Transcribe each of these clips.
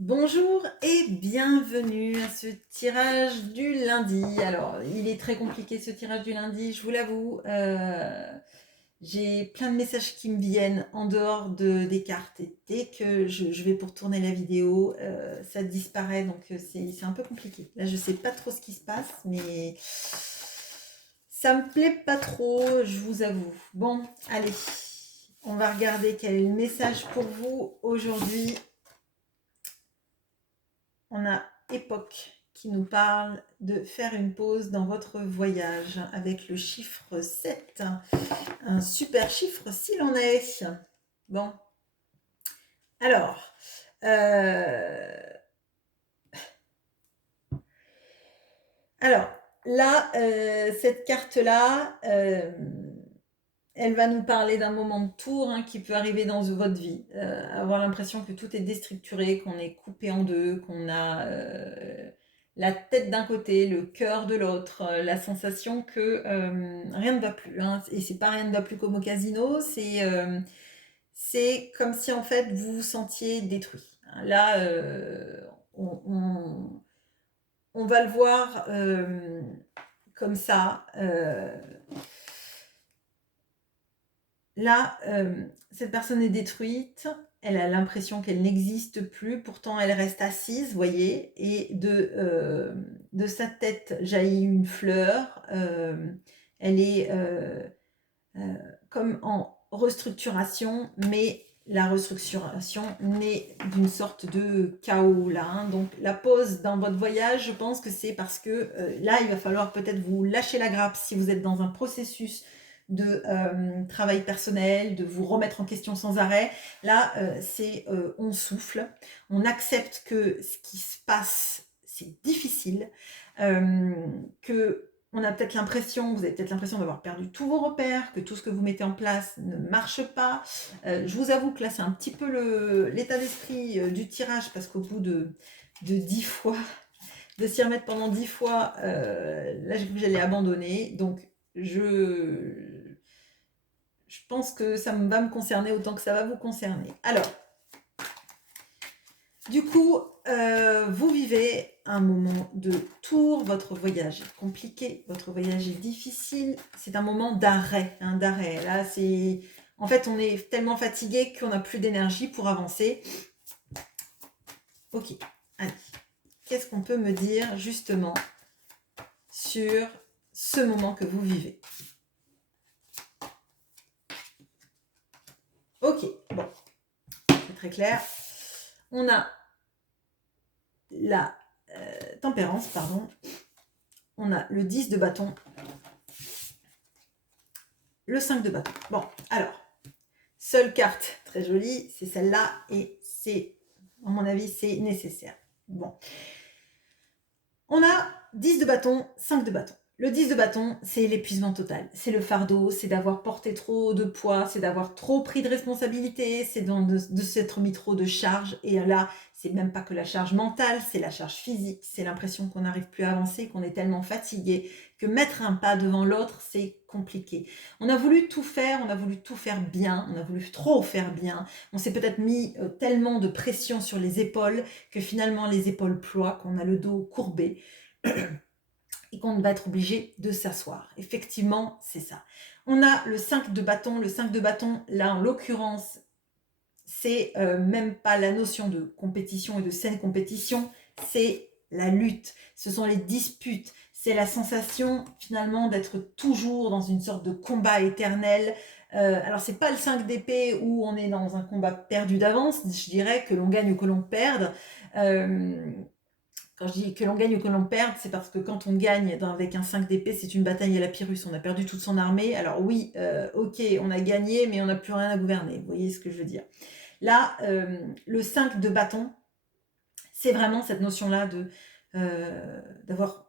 Bonjour et bienvenue à ce tirage du lundi. Alors, il est très compliqué ce tirage du lundi, je vous l'avoue. J'ai plein de messages qui me viennent en dehors des cartes et dès que je vais pour tourner la vidéo, ça disparaît donc c'est un peu compliqué. Là, je sais pas trop ce qui se passe, mais ça me plaît pas trop, je vous avoue. Bon, allez, on va regarder quel est le message pour vous aujourd'hui. On a Époque qui nous parle de faire une pause dans votre voyage avec le chiffre 7. Un super chiffre s'il en est. Bon. Alors, euh, alors là, cette carte-là, elle va nous parler d'un moment de tour qui peut arriver dans votre vie. Avoir l'impression que tout est déstructuré, qu'on est coupé en deux, qu'on a la tête d'un côté, le cœur de l'autre, la sensation que rien ne va plus. Et c'est pas rien ne va plus comme au casino, c'est comme si en fait vous vous sentiez détruit. Là, on, on- on va le voir comme ça. Là, cette personne est détruite, elle a l'impression qu'elle n'existe plus, pourtant elle reste assise, vous voyez, et de sa tête jaillit une fleur. Elle est comme en restructuration, mais la restructuration naît d'une sorte de chaos là. Donc la pause dans votre voyage, je pense que c'est parce que là, il va falloir peut-être vous lâcher la grappe si vous êtes dans un processus de travail personnel, de vous remettre en question sans arrêt. Là, c'est on souffle, on accepte que ce qui se passe, c'est difficile, que on a peut-être l'impression, vous avez peut-être l'impression d'avoir perdu tous vos repères, que tout ce que vous mettez en place ne marche pas. Je vous avoue que là, c'est un petit peu l'état d'esprit du tirage, parce qu'au bout de 10 fois, de s'y remettre pendant 10 fois, là, j'allais abandonner. Donc, je pense que ça va me concerner autant que ça va vous concerner. Alors, du coup, vous vivez un moment de tour, votre voyage est compliqué, votre voyage est difficile, c'est un moment d'arrêt, d'arrêt. Là, c'est... En fait, on est tellement fatigué qu'on n'a plus d'énergie pour avancer. Ok, allez. Qu'est-ce qu'on peut me dire justement sur ce moment que vous vivez? Ok, bon, c'est très clair. On a la tempérance, pardon. On a le 10 de bâton, le 5 de bâton. Bon, alors, seule carte très jolie, c'est celle-là, et c'est, à mon avis, c'est nécessaire. Bon. On a 10 de bâton, 5 de bâton. Le 10 de bâton, c'est l'épuisement total. C'est le fardeau, c'est d'avoir porté trop de poids, c'est d'avoir trop pris de responsabilités, c'est de s'être mis trop de charges. Et là, c'est même pas que la charge mentale, c'est la charge physique. C'est l'impression qu'on n'arrive plus à avancer, qu'on est tellement fatigué que mettre un pas devant l'autre, c'est compliqué. On a voulu tout faire, on a voulu tout faire bien, on a voulu trop faire bien. On s'est peut-être mis tellement de pression sur les épaules que finalement les épaules ploient, qu'on a le dos courbé et qu'on va être obligé de s'asseoir. Effectivement, c'est ça. On a le 5 de bâton. Le 5 de bâton, là, en l'occurrence, c'est même pas la notion de compétition et de saine compétition, c'est la lutte, ce sont les disputes, c'est la sensation finalement d'être toujours dans une sorte de combat éternel. Alors c'est pas le 5 d'épée où on est dans un combat perdu d'avance, je dirais que l'on gagne ou que l'on perde. Quand je dis que l'on gagne ou que l'on perde, c'est parce que quand on gagne avec un 5 d'épée, c'est une bataille à la Pyrrhus, on a perdu toute son armée. Alors oui, ok, on a gagné, mais on n'a plus rien à gouverner, vous voyez ce que je veux dire. Là, le 5 de bâton, c'est vraiment cette notion-là d'avoir,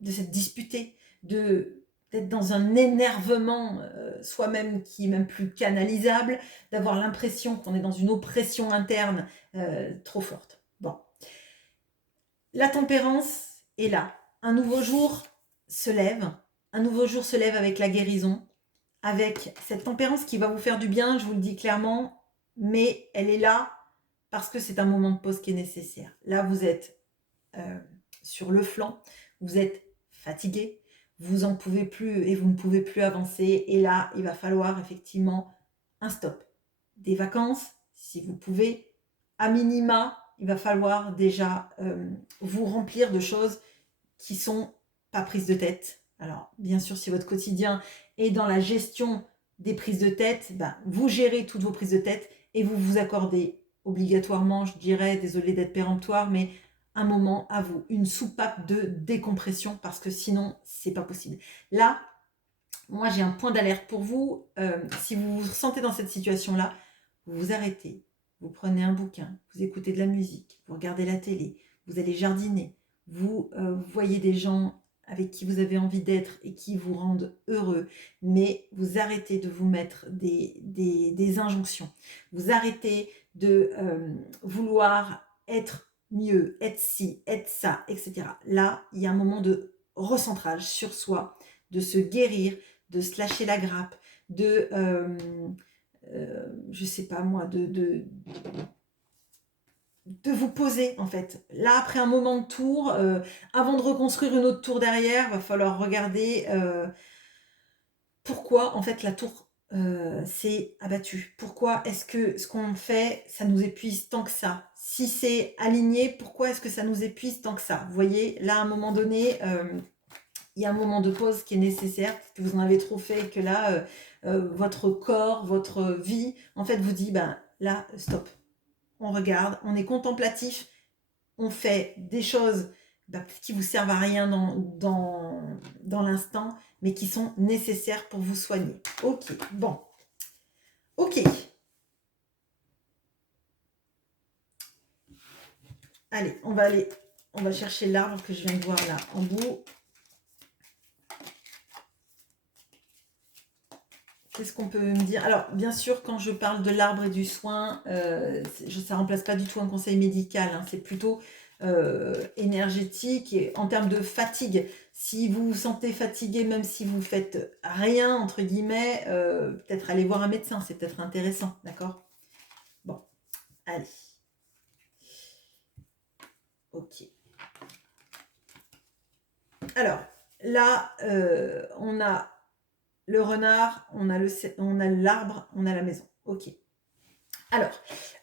de s'être disputé, d'être dans un énervement soi-même qui est même plus canalisable, d'avoir l'impression qu'on est dans une oppression interne trop forte. Bon. La tempérance est là. Un nouveau jour se lève. Un nouveau jour se lève avec la guérison, avec cette tempérance qui va vous faire du bien, je vous le dis clairement, mais elle est là parce que c'est un moment de pause qui est nécessaire. Là, vous êtes sur le flanc, vous êtes fatigué, vous en pouvez plus et vous ne pouvez plus avancer. Et là, il va falloir effectivement un stop. Des vacances, si vous pouvez. À minima, il va falloir déjà vous remplir de choses qui sont pas prises de tête. Alors, bien sûr, si votre quotidien est dans la gestion des prises de tête, ben, vous gérez toutes vos prises de tête et vous vous accordez obligatoirement, je dirais, désolé d'être péremptoire, mais un moment à vous, une soupape de décompression, parce que sinon, c'est pas possible. Là, moi, j'ai un point d'alerte pour vous. Si vous vous sentez dans cette situation-là, vous vous arrêtez, vous prenez un bouquin, vous écoutez de la musique, vous regardez la télé, vous allez jardiner, vous voyez des gens avec qui vous avez envie d'être et qui vous rendent heureux, mais vous arrêtez de vous mettre des injonctions. Vous arrêtez de vouloir être mieux, être ci, être ça, etc. Là, il y a un moment de recentrage sur soi, de se guérir, de se lâcher la grappe, de, je sais pas moi, de vous poser en fait. Là, après un moment de tour, avant de reconstruire une autre tour derrière, va falloir regarder pourquoi en fait la tour s'est abattue. Pourquoi est-ce que ce qu'on fait, ça nous épuise tant que ça? Si c'est aligné, pourquoi est-ce que ça nous épuise tant que ça? Vous voyez, là, à un moment donné, il y a un moment de pause qui est nécessaire, que vous en avez trop fait, que là, votre corps, votre vie, en fait, vous dit, ben là, stop. On regarde, on est contemplatif, on fait des choses qui vous servent à rien dans l'instant, mais qui sont nécessaires pour vous soigner. Ok, bon. Ok. Allez, on va chercher l'arbre que je viens de voir là en bout. Qu'est-ce qu'on peut me dire? Alors, bien sûr, quand je parle de l'arbre et du soin, ça ne remplace pas du tout un conseil médical. Hein, c'est plutôt énergétique et en termes de fatigue. Si vous vous sentez fatigué, même si vous faites rien, entre guillemets, peut-être aller voir un médecin, c'est peut-être intéressant, d'accord? Bon, allez. Ok. Alors, là, on a le renard, on a l'arbre, on a la maison. Ok. Alors,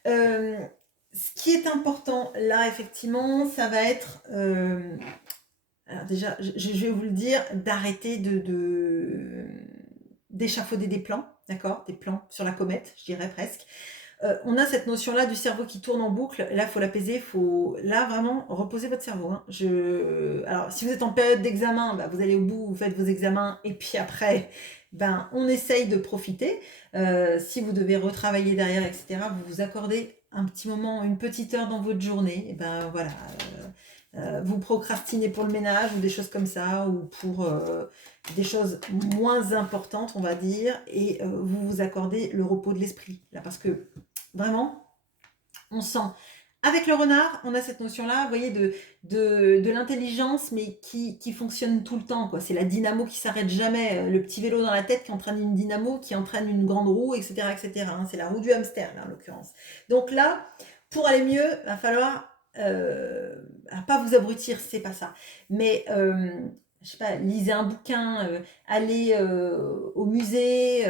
ce qui est important là, effectivement, ça va être, alors déjà, je vais vous le dire, d'arrêter d'échafauder des plans, d'accord? Des plans sur la comète, je dirais presque. On a cette notion-là du cerveau qui tourne en boucle. Là, il faut l'apaiser. Il faut, là, vraiment, reposer votre cerveau. Hein. Alors, si vous êtes en période d'examen, bah, vous allez au bout, vous faites vos examens. Et puis après, ben, on essaye de profiter. Si vous devez retravailler derrière, etc., vous vous accordez un petit moment, une petite heure dans votre journée. Et ben voilà. Vous procrastinez pour le ménage ou des choses comme ça, ou pour des choses moins importantes, on va dire, et vous vous accordez le repos de l'esprit. Là, parce que vraiment, on sent, avec le renard, on a cette notion-là, vous voyez, de l'intelligence, mais qui fonctionne tout le temps, quoi. C'est la dynamo qui s'arrête jamais, le petit vélo dans la tête qui entraîne une dynamo, qui entraîne une grande roue, etc., etc. Hein. C'est la roue du hamster, là, en l'occurrence. Donc là, pour aller mieux, il va falloir pas vous abrutir, c'est pas ça. Mais je sais pas, lisez un bouquin, allez au musée.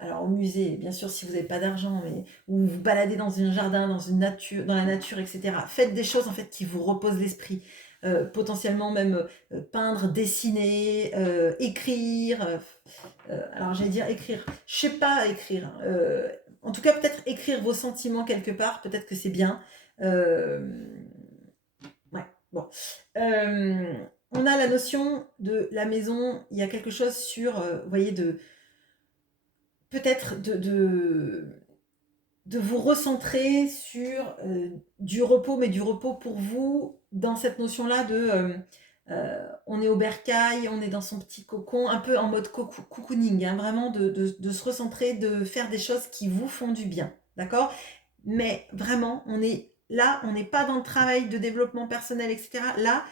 Alors au musée, bien sûr, si vous n'avez pas d'argent, mais ou vous baladez dans un jardin, dans la nature, etc. Faites des choses en fait qui vous reposent l'esprit. Potentiellement même peindre, dessiner, écrire. Alors j'allais dire écrire. Je sais pas écrire. Hein. En tout cas, peut-être écrire vos sentiments quelque part. Peut-être que c'est bien. Ouais, bon. On a la notion de la maison. Il y a quelque chose sur, vous voyez, peut-être de vous recentrer sur du repos, mais du repos pour vous, dans cette notion-là de on est au bercail, on est dans son petit cocon, un peu en mode cocooning, hein, vraiment de se recentrer, de faire des choses qui vous font du bien, d'accord? Mais vraiment, on est là, on n'est pas dans le travail de développement personnel, etc. Là,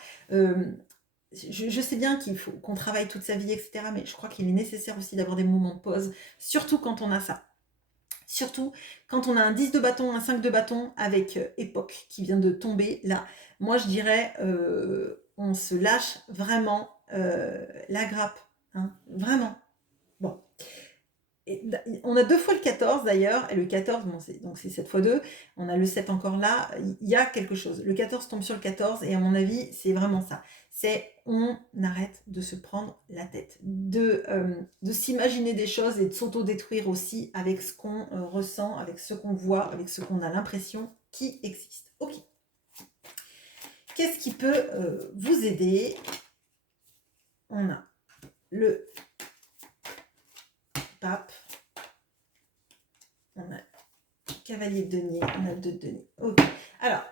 je sais bien qu'il faut qu'on travaille toute sa vie, etc. Mais je crois qu'il est nécessaire aussi d'avoir des moments de pause, surtout quand on a ça. Surtout quand on a un 10 de bâton, un 5 de bâton avec époque qui vient de tomber, là, moi je dirais, on se lâche vraiment la grappe, hein, vraiment. Bon. Et on a 2 fois le 14 d'ailleurs, et le 14, bon, donc c'est 7 fois 2, on a le 7 encore là, il y a quelque chose. Le 14 tombe sur le 14, et à mon avis, c'est vraiment ça. C'est on arrête de se prendre la tête, de s'imaginer des choses et de s'auto-détruire aussi avec ce qu'on ressent, avec ce qu'on voit, avec ce qu'on a l'impression qui existe. Ok. Qu'est-ce qui peut vous aider? On a le pape, on a cavalier de denier, on a 2 de denier. Ok. Alors,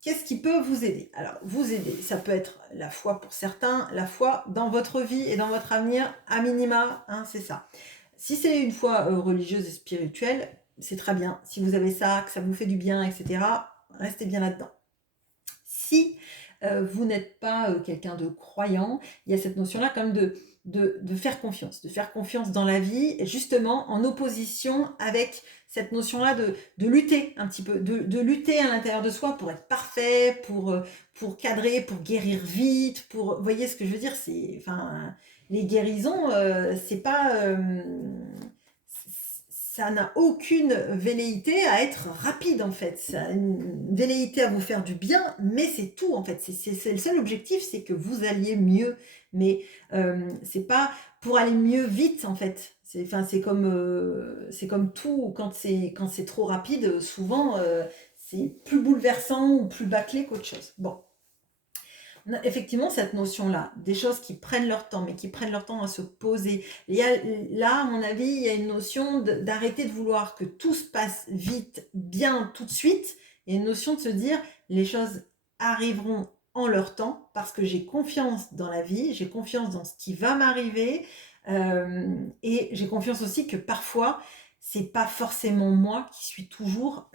qu'est-ce qui peut vous aider? Alors, vous aider, ça peut être la foi pour certains, la foi dans votre vie et dans votre avenir, à minima, hein, c'est ça. Si c'est une foi religieuse et spirituelle, c'est très bien. Si vous avez ça, que ça vous fait du bien, etc., restez bien là-dedans. Si vous n'êtes pas quelqu'un de croyant, il y a cette notion-là quand même de faire confiance dans la vie, justement en opposition avec cette notion-là de lutter un petit peu, de lutter à l'intérieur de soi pour être parfait, pour cadrer, pour guérir vite, pour, vous voyez ce que je veux dire, c'est, enfin, les guérisons, c'est pas, ça n'a aucune velléité à être rapide en fait, ça a une velléité à vous faire du bien, mais c'est tout en fait, c'est le seul objectif, c'est que vous alliez mieux, mais c'est pas pour aller mieux vite en fait, c'est comme tout, quand c'est trop rapide, souvent c'est plus bouleversant ou plus bâclé qu'autre chose. Bon. On a effectivement cette notion-là, des choses qui prennent leur temps, mais qui prennent leur temps à se poser. Là, à mon avis, il y a une notion d'arrêter de vouloir que tout se passe vite, bien, tout de suite. Il y a une notion de se dire, les choses arriveront en leur temps, parce que j'ai confiance dans la vie, j'ai confiance dans ce qui va m'arriver, et j'ai confiance aussi que parfois, c'est pas forcément moi qui suis toujours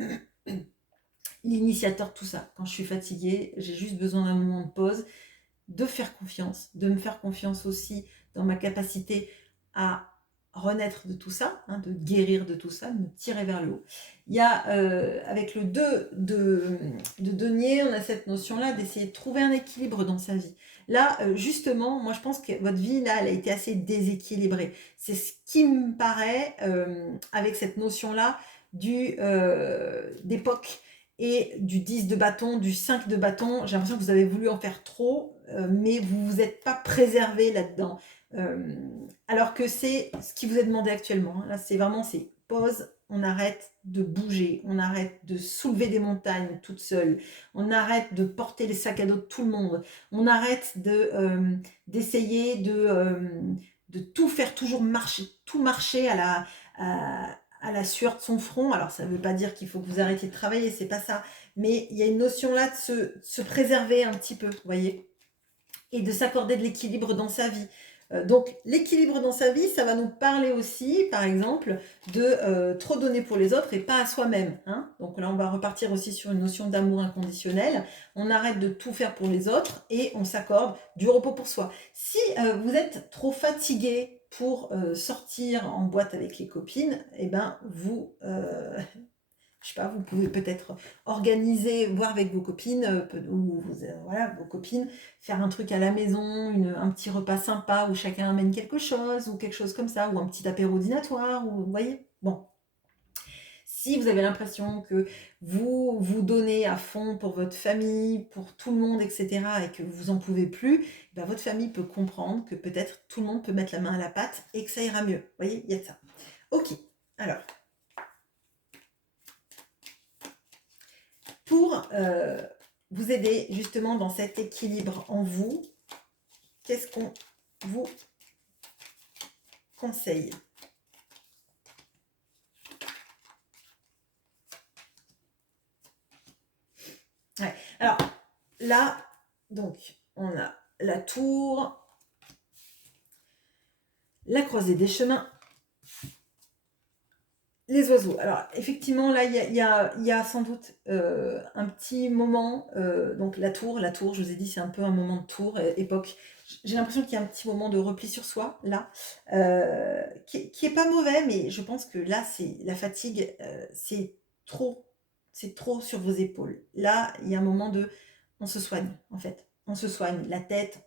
l'initiateur de tout ça. Quand je suis fatiguée, j'ai juste besoin d'un moment de pause, de faire confiance, de me faire confiance aussi dans ma capacité à renaître de tout ça, hein, de guérir de tout ça, de me tirer vers le haut. Il y a, avec le 2 de denier, on a cette notion-là d'essayer de trouver un équilibre dans sa vie. Là, justement, moi je pense que votre vie, là, elle a été assez déséquilibrée. C'est ce qui me paraît, avec cette notion-là d'époque et du 10 de bâton, du 5 de bâton, j'ai l'impression que vous avez voulu en faire trop, mais vous vous êtes pas préservé là-dedans. Alors que c'est ce qui vous est demandé actuellement. Là, c'est vraiment, c'est pause, on arrête de bouger, on arrête de soulever des montagnes toute seule, on arrête de porter les sacs à dos de tout le monde, on arrête d'essayer de tout faire toujours marcher, tout marcher à la sueur de son front. Alors, ça ne veut pas dire qu'il faut que vous arrêtiez de travailler, c'est pas ça. Mais il y a une notion là de se préserver un petit peu, vous voyez, et de s'accorder de l'équilibre dans sa vie. Donc, l'équilibre dans sa vie, ça va nous parler aussi, par exemple, de trop donner pour les autres et pas à soi-même. Hein. Donc là, on va repartir aussi sur une notion d'amour inconditionnel. On arrête de tout faire pour les autres et on s'accorde du repos pour soi. Si vous êtes trop fatigué pour sortir en boîte avec les copines, eh ben vous, je sais pas, vous pouvez peut-être organiser, voir avec vos copines, ou voilà, vos copines, faire un truc à la maison, un petit repas sympa où chacun amène quelque chose, ou quelque chose comme ça, ou un petit apéro dînatoire, ou vous voyez. Bon. Si vous avez l'impression que vous vous donnez à fond pour votre famille, pour tout le monde, etc., et que vous en pouvez plus, ben votre famille peut comprendre que peut-être tout le monde peut mettre la main à la pâte et que ça ira mieux. Vous voyez, il y a de ça. Ok, alors. Pour vous aider justement dans cet équilibre en vous, qu'est-ce qu'on vous conseille? Ouais. Alors là, donc, on a la tour, la croisée des chemins, Les oiseaux. Alors, effectivement, là, il y a sans doute un petit moment. Donc, la tour, je vous ai dit, c'est un peu un moment de tour, époque. J'ai l'impression qu'il y a un petit moment de repli sur soi, là, qui est pas mauvais, mais je pense que là, c'est la fatigue, trop, c'est trop sur vos épaules. Là, il y a un moment de, on se soigne, en fait. On se soigne la tête,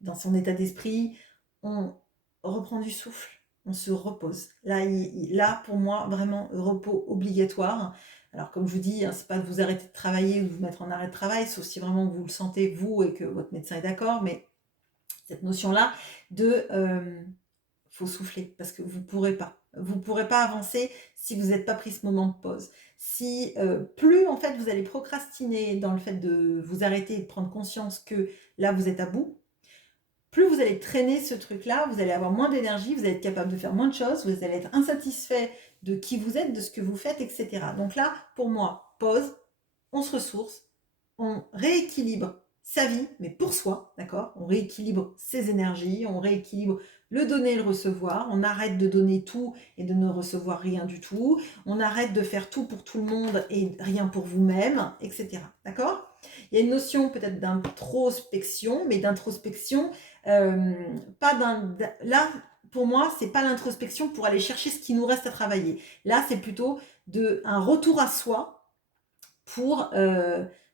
dans son état d'esprit, on reprend du souffle, on se repose. Là, là, pour moi, vraiment, repos obligatoire. Alors, comme je vous dis, hein, c'est pas de vous arrêter de travailler ou de vous mettre en arrêt de travail, sauf si vraiment vous le sentez, vous, et que votre médecin est d'accord, mais cette notion-là de faut souffler parce que vous pourrez pas. Vous pourrez pas avancer si vous n'êtes pas pris ce moment de pause. Si plus en fait vous allez procrastiner dans le fait de vous arrêter et de prendre conscience que là vous êtes à bout, plus vous allez traîner ce truc-là, vous allez avoir moins d'énergie, vous allez être capable de faire moins de choses, vous allez être insatisfait de qui vous êtes, de ce que vous faites, etc. Donc là, pour moi, pause, on se ressource, on rééquilibre sa vie, mais pour soi, d'accord? On rééquilibre ses énergies, on rééquilibre le donner et le recevoir, on arrête de donner tout et de ne recevoir rien du tout, on arrête de faire tout pour tout le monde et rien pour vous-même, etc. D'accord? Il y a une notion peut-être d'introspection, mais d'introspection, pas là, pour moi, c'est pas l'introspection pour aller chercher ce qui nous reste à travailler. Là, c'est plutôt un retour à soi pour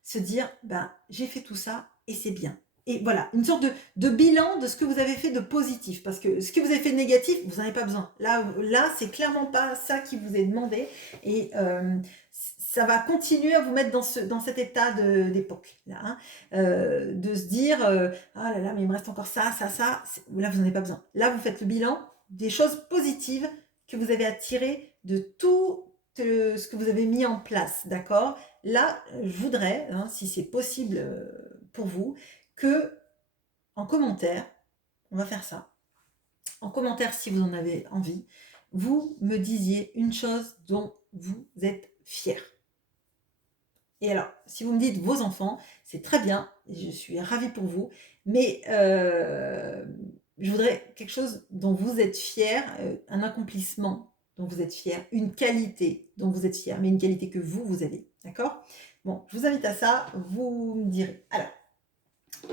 se dire, ben, j'ai fait tout ça et c'est bien. Et voilà, une sorte de bilan de ce que vous avez fait de positif. Parce que ce que vous avez fait de négatif, vous n'en avez pas besoin. Là c'est clairement pas ça qui vous est demandé. Et ça va continuer à vous mettre dans cet état d'époque. Là, hein, de se dire, ah là là, mais il me reste encore ça, ça, ça. Là, vous n'en avez pas besoin. Là, vous faites le bilan des choses positives que vous avez à tirer de tout ce que vous avez mis en place. D'accord? Là, je voudrais, hein, si c'est possible pour vous, que en commentaire, on va faire ça, en commentaire si vous en avez envie, vous me disiez une chose dont vous êtes fier. Et alors, si vous me dites vos enfants, c'est très bien, je suis ravie pour vous, mais je voudrais quelque chose dont vous êtes fier, un accomplissement dont vous êtes fier, une qualité dont vous êtes fier, mais une qualité que vous avez, d'accord? Bon, je vous invite à ça, vous me direz. Alors,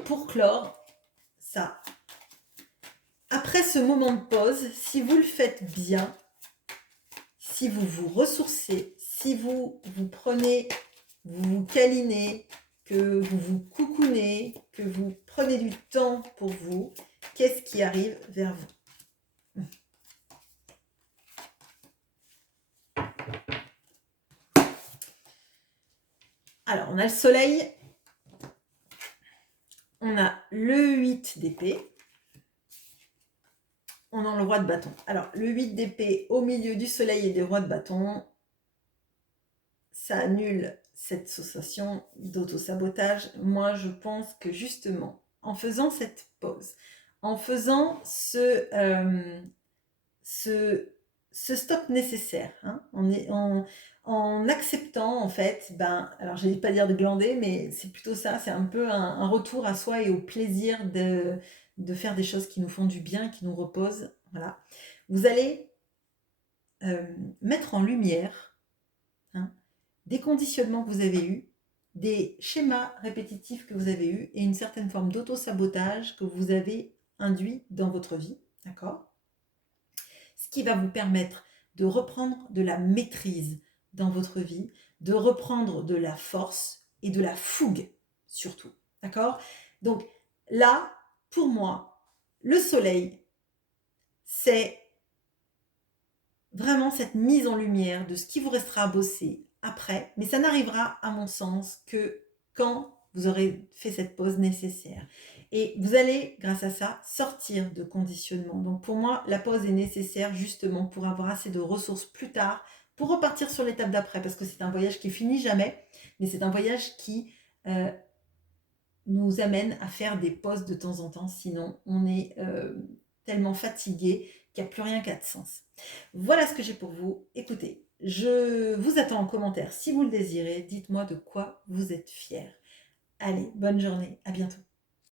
pour clore ça, après ce moment de pause, si vous le faites bien, si vous vous ressourcez, si vous vous prenez, vous vous câlinez, que vous vous coucounez, que vous prenez du temps pour vous, qu'est-ce qui arrive vers vous? Alors, on a le soleil, on a le 8 d'épée, on a le roi de bâton. Alors, le 8 d'épée au milieu du soleil et des rois de bâton, ça annule cette sensation d'auto-sabotage. Moi, je pense que justement, en faisant cette pause, en faisant ce stop nécessaire, hein, en acceptant en fait, alors je n'allais pas dire de glander, mais c'est plutôt ça, c'est un peu un retour à soi et au plaisir de faire des choses qui nous font du bien, qui nous reposent. Voilà. Vous allez mettre en lumière, hein, des conditionnements que vous avez eus, des schémas répétitifs que vous avez eus et une certaine forme d'auto-sabotage que vous avez induit dans votre vie, d'accord? Ce qui va vous permettre de reprendre de la maîtrise dans votre vie, de reprendre de la force et de la fougue surtout, d'accord? Donc là, pour moi, le soleil, c'est vraiment cette mise en lumière de ce qui vous restera à bosser après, mais ça n'arrivera à mon sens que quand vous aurez fait cette pause nécessaire. Et vous allez, grâce à ça, sortir de conditionnement. Donc pour moi, la pause est nécessaire justement pour avoir assez de ressources plus tard, pour repartir sur l'étape d'après, parce que c'est un voyage qui finit jamais, mais c'est un voyage qui nous amène à faire des pauses de temps en temps, sinon on est tellement fatigué qu'il n'y a plus rien qui a de sens. Voilà ce que j'ai pour vous. Écoutez, je vous attends en commentaire si vous le désirez. Dites-moi de quoi vous êtes fiers. Allez, bonne journée, à bientôt.